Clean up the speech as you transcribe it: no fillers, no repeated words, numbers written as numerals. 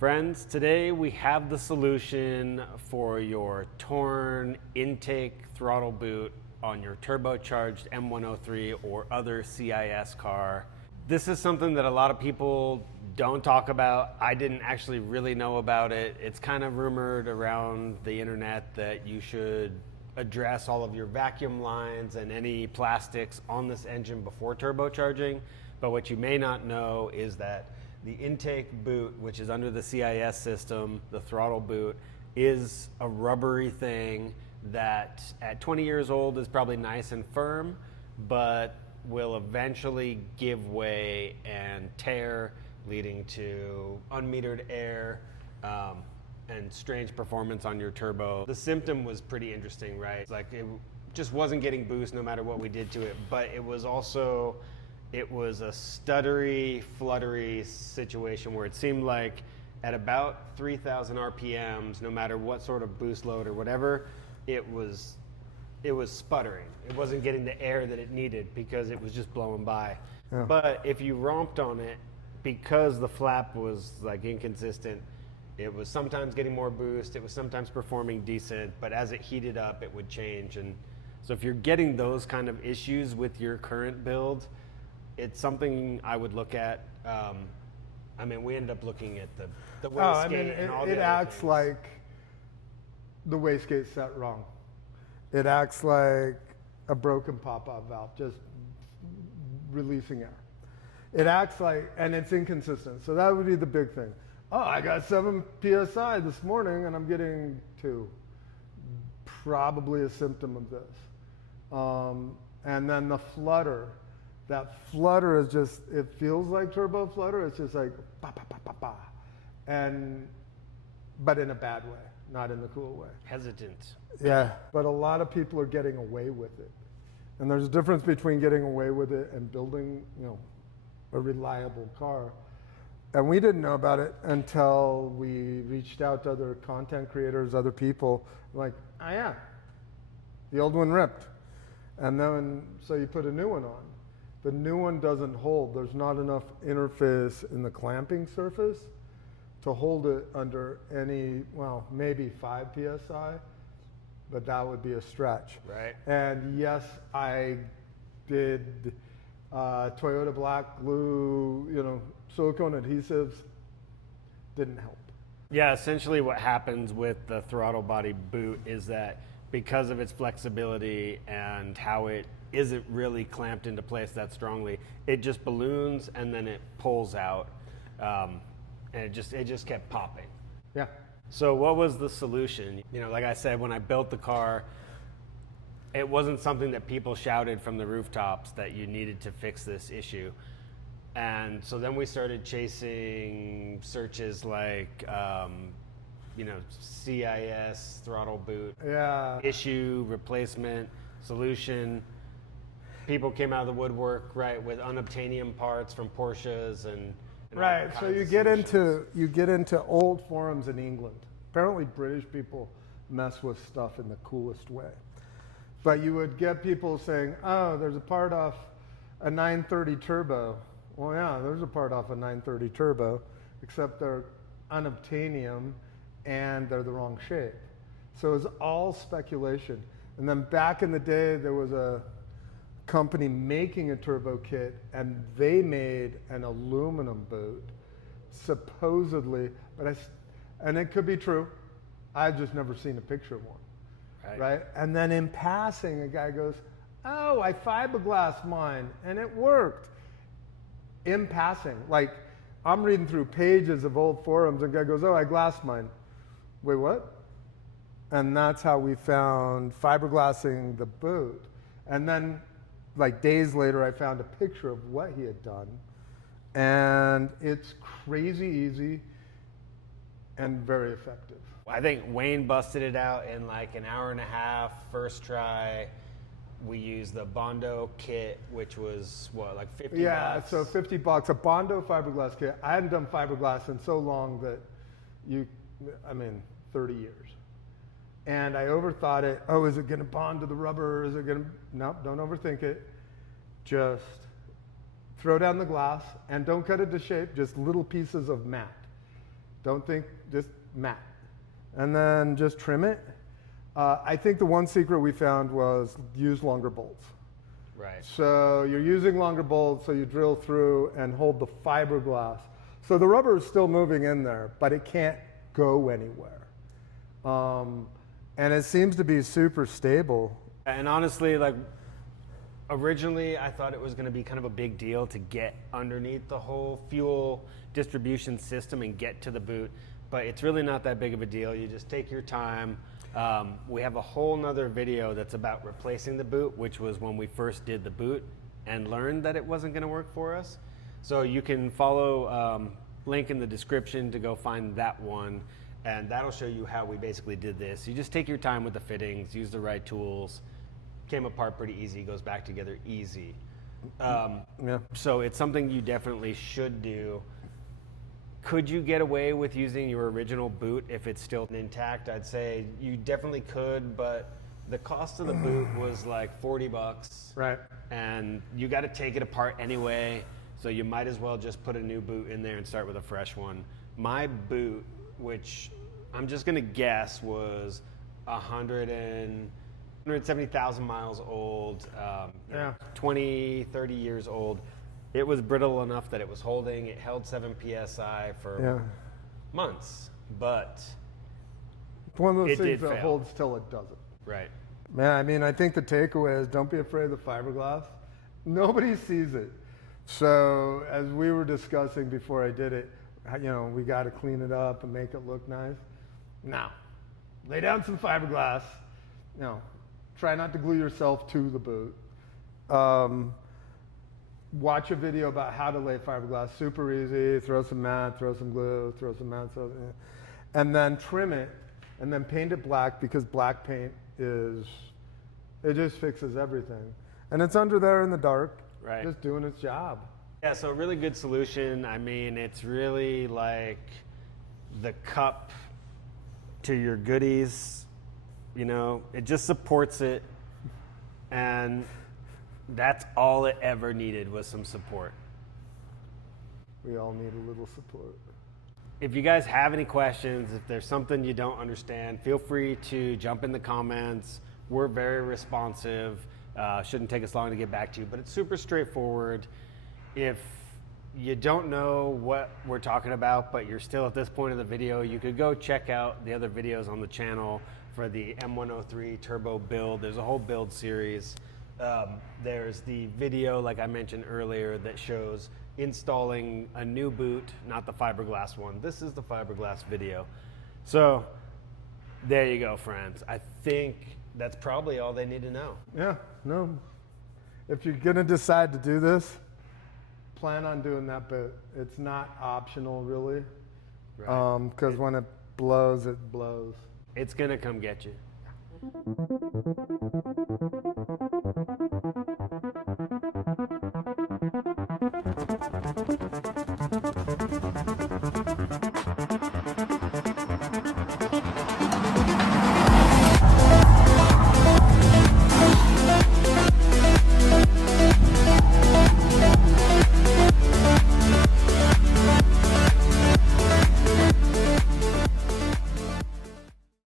Friends, today we have the solution for your torn intake throttle boot on your turbocharged M103 or other CIS car. This is something that a lot of people don't talk about. I didn't actually really know about it. It's kind of rumored around the internet that you should address all of your vacuum lines and any plastics on this engine before turbocharging. But what you may not know is that the intake boot, which is under the CIS system, the throttle boot, is a rubbery thing that at 20 years old is probably nice and firm, but will eventually give way and tear, leading to unmetered air and strange performance on your turbo. The symptom was pretty interesting, right? It's like it just wasn't getting boost no matter what we did to it, but it was also, it was a stuttery, fluttery situation where it seemed like at about 3,000 RPMs, no matter what sort of boost load or whatever, it was sputtering. It wasn't getting the air that it needed because it was just blowing by. Yeah. But if you romped on it, because the flap was like inconsistent, it was sometimes getting more boost, it was sometimes performing decent, but as it heated up, it would change. And so if you're getting those kind of issues with your current build, it's something I would look at. I mean, we ended up looking at the wastegate and all the other things. It acts like the wastegate's set wrong. It acts like a broken pop-off valve, just releasing air. It acts like, and it's inconsistent. So that would be the big thing. Oh, I got 7 PSI this morning and I'm getting 2. Probably a symptom of this. And then the flutter. That flutter is just, it feels like turbo flutter. It's just like, ba, ba, ba, ba, ba. But in a bad way, not in the cool way. Hesitant. Yeah, but a lot of people are getting away with it. And there's a difference between getting away with it and building, a reliable car. And we didn't know about it until we reached out to other content creators, other people, like, oh yeah, the old one ripped. And then, so you put a new one on. The new one doesn't hold. There's not enough interface in the clamping surface to hold it under any, well, maybe 5 PSI, but that would be a stretch. Right. And yes, I did Toyota black glue, silicone adhesives, didn't help. Yeah, essentially what happens with the throttle body boot is that because of its flexibility and how it isn't really clamped into place that strongly, it just balloons and then it pulls out, and it just kept popping. Yeah. So what was the solution? Like I said, when I built the car, it wasn't something that people shouted from the rooftops that you needed to fix this issue. And so then we started chasing searches like, CIS, throttle boot, issue, replacement, solution. People came out of the woodwork, right, with unobtainium parts from Porsches and right. So you get into old forums in England. Apparently British people mess with stuff in the coolest way. But you would get people saying, oh, there's a part off a 930 turbo. Well, yeah, there's a part off a 930 turbo, except they're unobtainium and they're the wrong shape. So it's all speculation. And then back in the day, there was a company making a turbo kit and they made an aluminum boot, supposedly, and it could be true. I've just never seen a picture of one, right? And then in passing, a guy goes, oh, I fiberglass mine, and it worked. In passing, like I'm reading through pages of old forums, and a guy goes, oh, I glassed mine. Wait, what? And that's how we found fiberglassing the boot. And then like days later, I found a picture of what he had done. And it's crazy easy and very effective. I think Wayne busted it out in like an hour and a half, first try. We used the Bondo kit, which was what, like 50 bucks? Yeah, so 50 bucks, a Bondo fiberglass kit. I hadn't done fiberglass in so long that 30 years. And I overthought it. Oh, is it gonna bond to the rubber? Is it gonna, nope, don't overthink it. Just throw down the glass and don't cut it to shape, just little pieces of mat. Don't think, just matte. And then just trim it. I think the one secret we found was use longer bolts. Right. So you're using longer bolts, so you drill through and hold the fiberglass. So the rubber is still moving in there, but it can't go anywhere. And it seems to be super stable. And honestly, like, originally I thought it was going to be kind of a big deal to get underneath the whole fuel distribution system and get to the boot, but it's really not that big of a deal. You just take your time. We have a whole nother video that's about replacing the boot, which was when we first did the boot and learned that it wasn't going to work for us. So you can follow, link in the description to go find that one, and that'll show you how we basically did this. You just take your time with the fittings, use the right tools. Came apart pretty easy, goes back together easy. So it's something you definitely should do. Could you get away with using your original boot if it's still intact? I'd say you definitely could, but the cost of the boot was like $40. Right. And you got to take it apart anyway, so you might as well just put a new boot in there and start with a fresh one. My boot, which I'm just gonna guess was 170,000 miles old, 20, 30 years old. It was brittle enough that it was holding. It held 7 PSI for months, but it's one of those it things did that fail. holds till it doesn't. Right. Man, I mean, I think the takeaway is don't be afraid of the fiberglass. Nobody sees it. So as we were discussing before I did it, you know, we got to clean it up and make it look nice. Now, lay down some fiberglass. You know, try not to glue yourself to the boot. Watch a video about how to lay fiberglass. Super easy. Throw some mat, throw some glue, throw some mat, and then trim it, and then paint it black, because black paint it just fixes everything. And it's under there in the dark, Right. just doing its job. Yeah, so a really good solution. I mean, it's really like the cup to your goodies. You know, it just supports it, and that's all it ever needed was some support. We all need a little support. If you guys have any questions, if there's something you don't understand, feel free to jump in the comments. We're very responsive. Shouldn't take us long to get back to you, but it's super straightforward. If you don't know what we're talking about, but you're still at this point of the video, you could go check out the other videos on the channel for the M103 turbo build. There's a whole build series. There's the video, like I mentioned earlier, that shows installing a new boot, not the fiberglass one. This is the fiberglass video. So there you go, friends. I think that's probably all they need to know. Yeah, no. If you're gonna decide to do this, plan on doing that boot. It's not optional, really. Right. Because when it blows, it blows. It's gonna come get you.